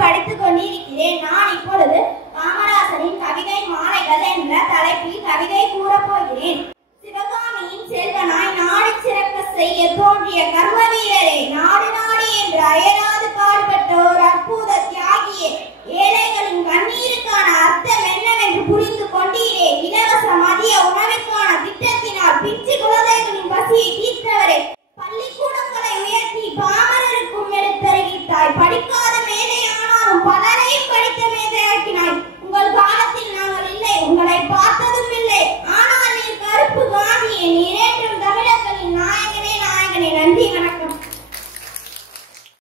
படித்துக் கொண்டிருக்கிறேன். நான் இப்பொழுது காமராசரின் கவிதை மாலைகள் என்ற தலைப்பில் கவிதை கூறப்போகிறேன். சிவகாமியின் செல்வனாய் நாடு சிறக்க செய்ய தோன்றிய கர்ம வீரரே, நாடு நாடு என்று